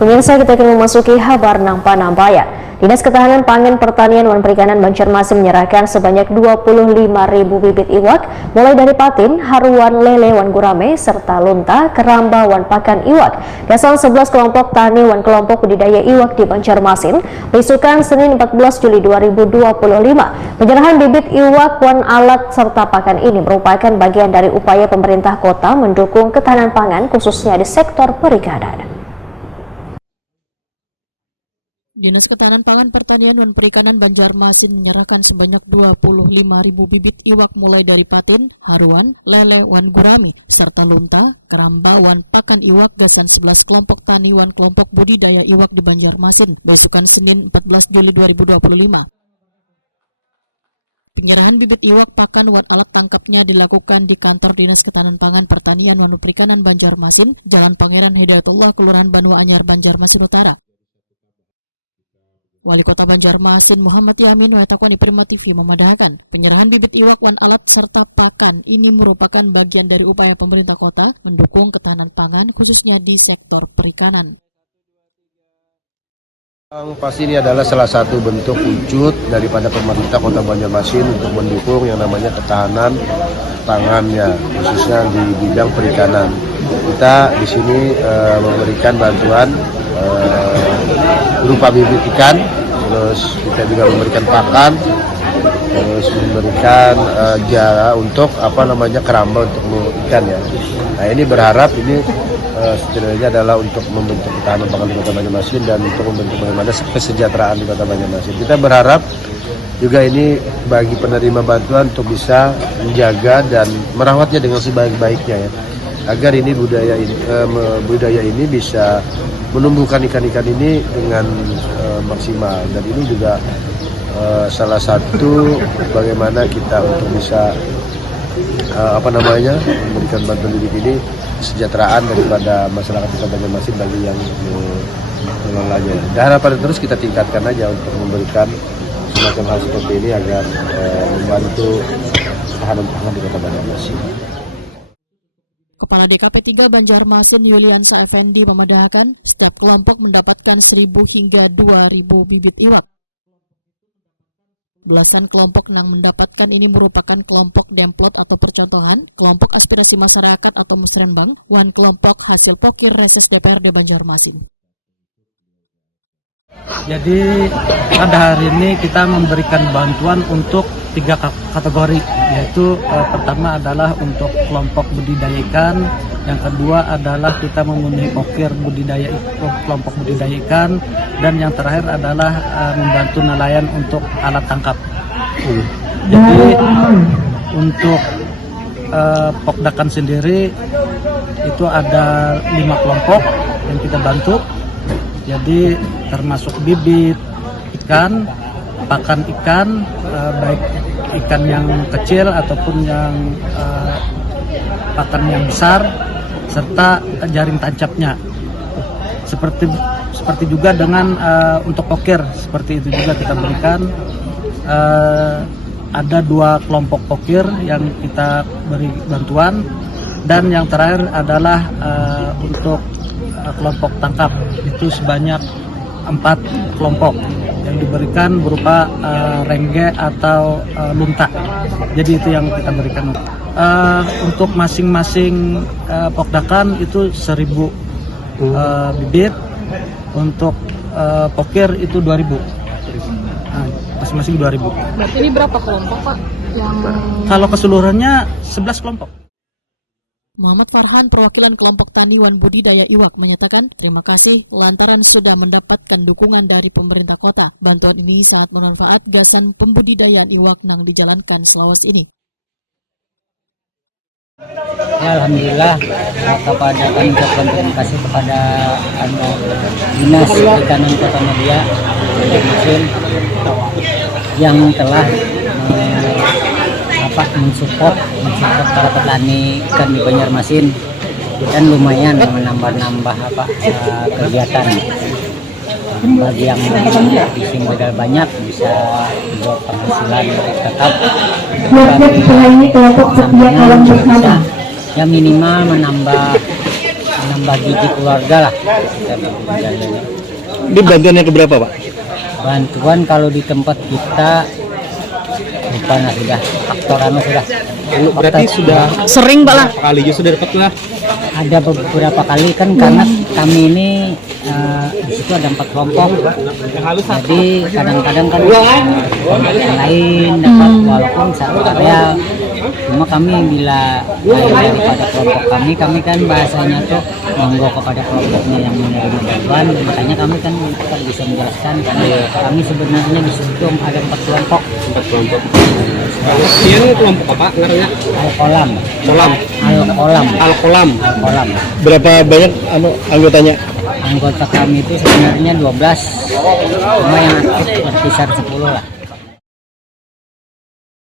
Pemirsa, kita akan memasuki kabar nang Panambaya. Dinas Ketahanan Pangan Pertanian dan Perikanan Banjarmasin menyerahkan sebanyak 25.000 bibit iwak mulai dari patin, haruan, lele, wan gurame, serta lunta, keramba, wan pakan iwak. Gasan 11 kelompok tani wan kelompok budidaya iwak di Banjarmasin beisukan Senin 14 Juli 2025. Penyerahan bibit iwak, wan alat, serta pakan ini merupakan bagian dari upaya pemerintah kota mendukung ketahanan pangan khususnya di sektor perikanan. Dinas Ketahanan Pangan Pertanian dan Perikanan Banjarmasin menyerahkan sebanyak 25.000 bibit iwak mulai dari patin, haruan, lele, wan gurame, serta lunta, keramba, wan pakan iwak gasan 11 kelompok tani wan kelompok budidaya iwak di Banjarmasin, beisukan Senin 14 Juli 2025. Penyerahan bibit iwak, pakan, wan alat tangkapnya dilakukan di kantor Dinas Ketahanan Pangan Pertanian dan Perikanan Banjarmasin, Jalan Pangeran Hidayatullah, Kelurahan Banu Anyar, Banjarmasin Utara. Wali Kota Banjarmasin Muhammad Yamin mengatakan di Prima TV memandangkan penyerahan bibit iwak, wan alat, serta pakan ini merupakan bagian dari upaya pemerintah kota mendukung ketahanan pangan khususnya di sektor perikanan. Pasti ini adalah salah satu bentuk wujud daripada pemerintah Kota Banjarmasin untuk mendukung yang namanya ketahanan pangannya, khususnya di bidang perikanan. Kita di sini memberikan bantuan berupa bibit ikan, terus kita juga memberikan pakan, terus memberikan jala untuk keramba untuk ikan ya. Nah ini berharap ini sebenarnya adalah untuk membentuk ketahanan pangan di Kota Banjarmasin dan untuk membentuk bagaimana kesejahteraan di Kota Banjarmasin. Kita berharap juga ini bagi penerima bantuan untuk bisa menjaga dan merawatnya dengan sebaik-baiknya ya, agar ini budaya ini bisa menumbuhkan ikan-ikan ini dengan maksimal. Dan ini juga salah satu bagaimana kita untuk bisa memberikan bantuan bibit ini kesejahteraan daripada masyarakat Kota Banjarmasin bagi yang mengelolanya. Dan harapan terus kita tingkatkan aja untuk memberikan semacam hal seperti ini agar membantu ketahanan pangan di Kota Banjarmasin. Kepala DKP 3 Banjarmasin Yuliansa Effendi memandangkan setiap kelompok mendapatkan 1.000 hingga 2.000 bibit iwak. Belasan kelompok yang mendapatkan ini merupakan kelompok demplot atau percontohan, kelompok aspirasi masyarakat atau musrembang, dan kelompok hasil pokir reses DPRD Banjarmasin. Jadi pada hari ini kita memberikan bantuan untuk 3 kategori, yaitu pertama adalah untuk kelompok budidaya ikan, yang kedua adalah kita memenuhi pokir kelompok budidaya ikan, dan yang terakhir adalah membantu nelayan untuk alat tangkap. Jadi untuk Pokdakan sendiri itu ada 5 kelompok yang kita bantu. Jadi termasuk bibit ikan, pakan ikan, baik ikan yang kecil ataupun yang pakan yang besar, serta jaring tancapnya. Seperti juga dengan untuk pokir, seperti itu juga kita berikan. Ada 2 kelompok pokir yang kita beri bantuan, dan yang terakhir adalah untuk kelompok tangkap, itu sebanyak 4 kelompok yang diberikan berupa rengge atau lunta. Jadi itu yang kita berikan. Untuk masing-masing pokdakan itu 1.000 bibit, untuk pokir itu 2.000. Masing-masing 2.000. Berarti ini berapa kelompok Pak? Kalau keseluruhannya 11 kelompok. Muhammad Farhan, perwakilan kelompok tani wan budidaya iwak, menyatakan terima kasih lantaran sudah mendapatkan dukungan dari pemerintah kota. Bantuan ini sangat bermanfaat gasan pembudidayaan iwak yang dijalankan selawat ini. Ya, alhamdulillah kepada kami ucapkan terima kasih kepada Dinas Perikanan Kota Media Banjarmasin yang telah mensupport para petani ikan di Banjarmasin, dan lumayan menambah kegiatan bagi yang isi modal banyak bisa buat penghasilan tetap, bagi sampingan bisa ya minimal menambah nambah gizi keluarga lah. Kita menjaganya. Ini bantuannya keberapa, Pak? Bantuan kalau di tempat kita lupa nah sudah faktorannya sudah. Berarti sudah Sering Pak lah. kali sudah dapat lah. Ada beberapa kali kan karena kami ini di situ ada 4 kelompok. Jadi kadang-kadang kan kelompok yang lain dapat walaupun satu area. Cuma kami bila daripada kelompok kami kan bahasanya tuh monggo kepada kelompoknya yang menerima bantuan. Makanya kami kan bisa menjelaskan karena kami sebenarnya di situ ada 4 kelompok. Ini kelompok apa ngarannya? Al-Kolam. Al-Kolam. Berapa Berapa banyak anggotanya? anggota kami itu sebenarnya 12, cuma yang aktif berkisar 10 lah.